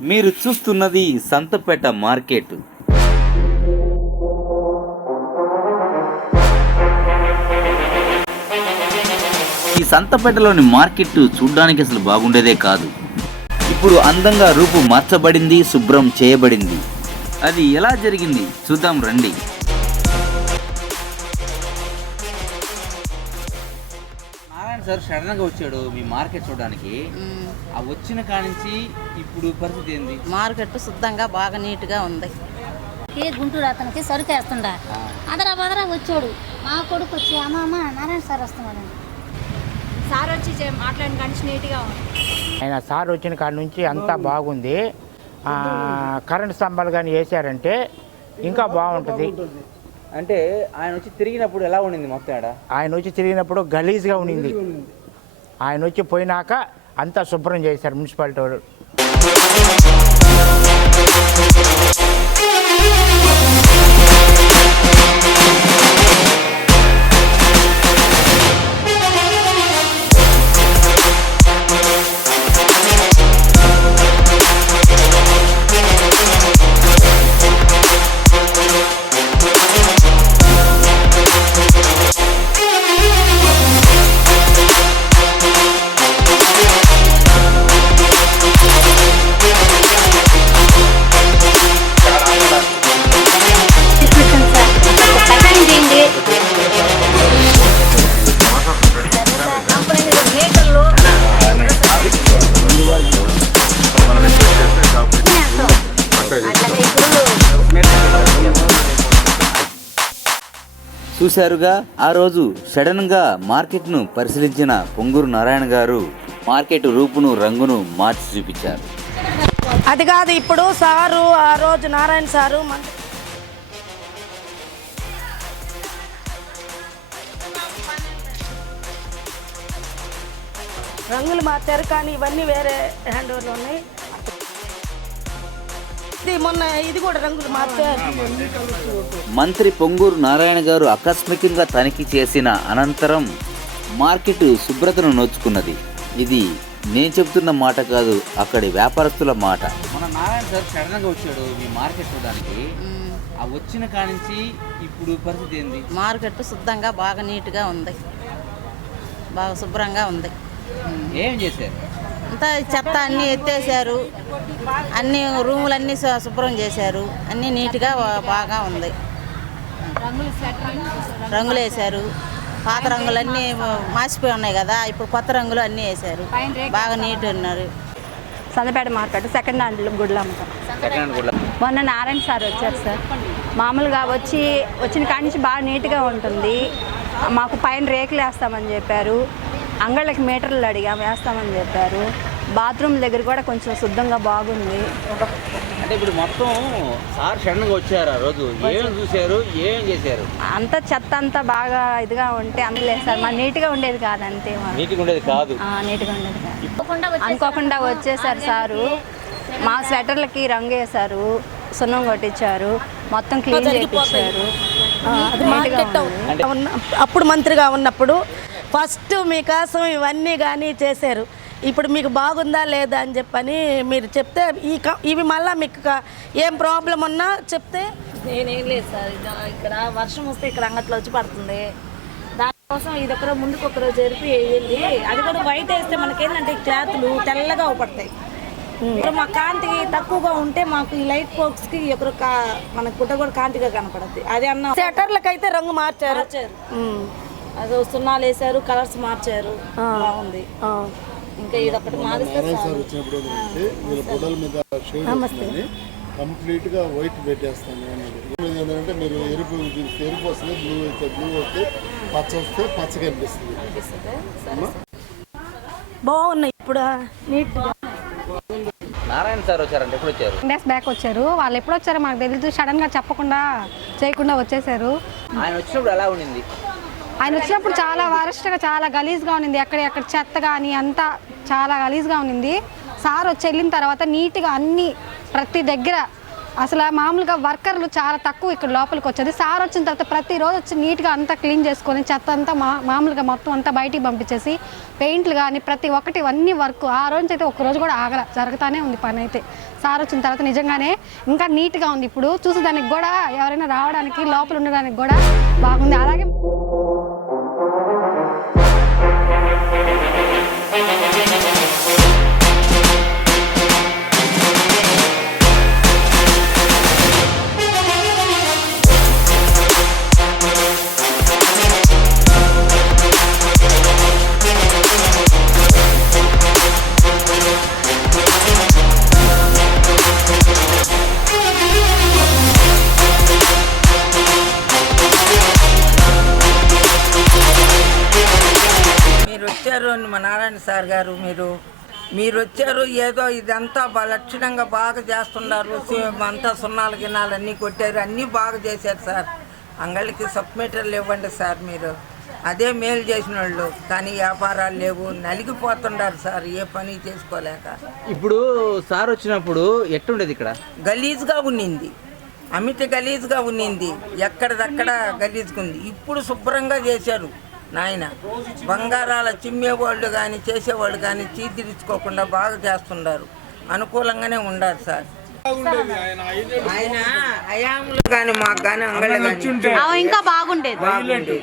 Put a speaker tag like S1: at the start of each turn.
S1: మీరు చూస్తున్నది సంతపేట మార్కెట్. ఈ సంతపేటలోని మార్కెట్ చూడ్డానికి అసలు బాగుండేదే కాదు. ఇప్పుడు అందంగా రూపు మార్చబడింది శుభ్రం చేయబడింది. అది ఎలా జరిగింది? చూద్దాం రండి. సార్ సడన్గా వచ్చాడు మీ మార్కెట్ చూడడానికి. ఆ వచ్చిన కానించి ఇప్పుడు పరిస్థితి ఏంది?
S2: మార్కెట్ శుద్ధంగా బాగా నీట్గా ఉంది.
S3: ఏ గుంటూరు అతనికి సరుకు వేస్తుండా అదరా బదరా వచ్చాడు. మా కొడుకు వచ్చి అమ్మ అమ్మ నారాయణ సార్ వస్తున్నాడు.
S4: సార్ వచ్చి మాట్లాడిన కానీ నీట్గా ఉంది.
S5: ఆయన సార్ వచ్చిన కాడ నుంచి అంతా బాగుంది. ఆ, కరెంట్ స్తంభాలు కానీ వేసారంటే ఇంకా బాగుంటుంది.
S1: అంటే ఆయన వచ్చి తిరిగినప్పుడు ఎలా ఉండింది మొత్తం ఆడ
S5: ఆయన వచ్చి తిరిగినప్పుడు గలీజ్గా ఉండింది. ఆయన వచ్చి పోయినాక అంతా శుభ్రం చేశారు మున్సిపాలిటీ వాళ్ళు.
S1: చూశారుగా ఆ రోజు సడన్గా మార్కెట్ను పరిశీలించిన పొంగూరు నారాయణ గారు మార్కెట్ రూపును రంగును మార్చి చూపించారు.
S6: అది కాదు ఇప్పుడు సారు ఆ రోజు నారాయణ సారు మన రంగులు మార్చారు కానీ ఇవన్నీ వేరే హ్యాండ్ ఓవర్లు ఉన్నాయి. మొన్న ఇది కూడా రంగులు మార్చారు.
S1: మంత్రి పొంగూరు నారాయణ గారు ఆకస్మికంగా తనిఖీ చేసిన అనంతరం మార్కెట్ శుభ్రతను నోచుకున్నది. ఇది నేను చెప్తున్న మాట కాదు అక్కడి వ్యాపారస్తుల మాట. మన నారాయణ సార్ సడన్గా వచ్చాడు మీ మార్కెట్ చూడడానికి. ఆ వచ్చిన కానించి ఇప్పుడు పరిస్థితి ఏంది?
S2: మార్కెట్ శుద్ధంగా బాగా నీట్గా ఉంది. బాగా శుభ్రంగా ఉంది.
S1: ఏం చేశారు?
S2: అంతా చెత్త అన్నీ ఎత్తేసారు అన్ని రూములన్నీ శు- శుభ్రం చేశారు. అన్నీ నీట్గా బాగా ఉంది. రంగులు వేశారు. పాత రంగులన్నీ మాసిపోయి ఉన్నాయి కదా ఇప్పుడు కొత్త రంగులు అన్నీ వేశారు. బాగా నీట్ ఉన్నారు.
S4: సందపేట మార్కెట్ సెకండ్ హ్యాండ్ గుడ్లు అమ్ముతాం. మొన్న నారాయణ సార్ వచ్చారు సార్. మామూలుగా వచ్చి వచ్చిన కాడి నుంచి బాగా నీట్గా ఉంటుంది. మాకు పైన రేకులు వేస్తామని చెప్పారు. అంగళ్ళకి మీటర్లు అడిగాం వేస్తామని చెప్పారు. బాత్రూమ్ దగ్గర కూడా కొంచెం శుద్ధంగా బాగుంది.
S1: అంటే ఇప్పుడు మొత్తం సార్ సడన్గా వచ్చారు ఆ రోజు. ఏం చూశారు? ఏం చేశారు?
S4: అంతా చెత్త అంతా బాగా ఇదిగా ఉంటే అందులో సార్. మా నీట్గా ఉండేది కాదు అంతే మా
S1: నీటిగా ఉండేది కాదు.
S4: ఆ, నీట్గా ఉండేది కాదు. అనుకోకుండా వచ్చేసారు. సారు. మా స్వెటర్లకి రంగు వేశారు సున్నం కొట్టించారు. మొత్తం క్లీన్ చేయించారు
S6: అది మార్కెట్ ఉన్న అప్పుడు మంత్రిగా ఉన్నప్పుడు ఫస్ట్ మీకోసం ఇవన్నీ కానీ చేశారు. ఇప్పుడు మీకు బాగుందా లేదా అని చెప్పని మీరు చెప్తే ఈ ఇవి మళ్ళీ మీకు ఏం ప్రాబ్లం ఉన్నా చెప్తే
S7: నేనేం లేదు సార్. ఇక- ఇక్కడ వర్షం వస్తే ఇక్కడ అంగట్లో వచ్చి పడుతుంది. దానికోసం ఇది ఒకరో ముందుకు ఒకరో జరిపి వేయండి అది కూడా వైట్ వేస్తే మనకేంటంటే క్లాత్లు తెల్లగా అవుపడతాయి. ఇప్పుడు మా కాంతి తక్కువగా ఉంటే మాకు ఈ లైట్ ఫోక్స్కి ఒకరు కా మన గుడ్డ కూడా కాంతిగా కనపడద్ది. అది అన్న
S6: సెటర్లకైతే రంగు మార్చారు.
S7: అది సున్నాలు వేసారు కలర్స్ మార్చారు. బాగుంది. ఇంకా ఇది ఒకటి మారిస్తే
S8: వస్తుంది కంప్లీట్గా వైట్ పెట్టేస్తాను ఏంటంటే మీరు ఎరుపు ఎరుపు వస్తుంది బ్లూ అయితే బ్లూ వస్తే పచ్చ వస్తే పచ్చ కనిపిస్తుంది
S6: బాగున్నాయి ఇప్పుడు? నీట్గా.
S1: నారాయణ సార్ వచ్చారంటే ఎప్పుడు వచ్చారు?
S9: డేస్ బ్యాక్ వచ్చారు. వాళ్ళు ఎప్పుడు వచ్చారో మాకు తెలియదు సడన్గా చెప్పకుండా చేయకుండా వచ్చేసారు.
S1: ఆయన వచ్చినప్పుడు ఎలా ఉండింది?
S9: ఆయన వచ్చినప్పుడు చాలా వరస్ట్గా చాలా గలీజ్గా ఉన్నింది. అక్కడ ఎక్కడ చెత్త కానీ అంతా చాలా గలీజ్గా ఉన్నింది. సార్ వచ్చి వెళ్ళిన తర్వాత నీట్గా అన్ని ప్రతి దగ్గర అసలు మామూలుగా వర్కర్లు చాలా తక్కువ ఇక్కడ లోపలికి వచ్చేది. సార్ వచ్చిన తర్వాత ప్రతిరోజు వచ్చి నీట్గా అంతా క్లీన్ చేసుకొని చెత్త అంతా మా మామూలుగా మొత్తం అంతా బయటికి పంపించేసి పెయింట్లు కానీ ప్రతి ఒక్కటి అన్ని వర్క్ ఆ రోజు అయితే ఒక రోజు కూడా ఆగల. జరుగుతూనే ఉంది పని అయితే. సార్ వచ్చిన తర్వాత నిజంగానే ఇంకా నీట్గా ఉంది ఇప్పుడు. చూసేదానికి కూడా ఎవరైనా రావడానికి లోపల ఉండడానికి కూడా బాగుంది. అలాగే
S10: వచ్చారు అని మా నారాయణ సార్ గారు మీరు. మీరు వచ్చారు ఏదో ఇదంతా లక్షణంగా బాగా చేస్తున్నారు. అంతా సున్నాలు గిన్నాలు అన్నీ కొట్టారు అన్నీ బాగా చేశారు సార్. అంగళ్ళకి సబ్మీటర్లు ఇవ్వండి సార్ మీరు. అదే మేలు చేసిన వాళ్ళు. కానీ వ్యాపారాలు లేవు నలిగిపోతున్నారు సార్ ఏ పని చేసుకోలేక.
S1: ఇప్పుడు సార్ వచ్చినప్పుడు ఎట్టుండేది ఇక్కడ?
S10: గలీజ్గా ఉన్నింది. అమిత గలీజ్గా ఉన్నింది. ఎక్కడిదక్కడ గలీజ్గా ఉంది. ఇప్పుడు శుభ్రంగా చేశారు. నాయన బంగారాల చిమ్మేవాళ్ళు కానీ చేసేవాళ్ళు కానీ చీదిరించుకోకుండా బాగా చేస్తున్నారు అనుకూలంగానే ఉండాలి సార్. ఆయన అయాములు కానీ మాకు కానీ
S2: ఇంకా బాగుండేది.
S10: బాగుండేది.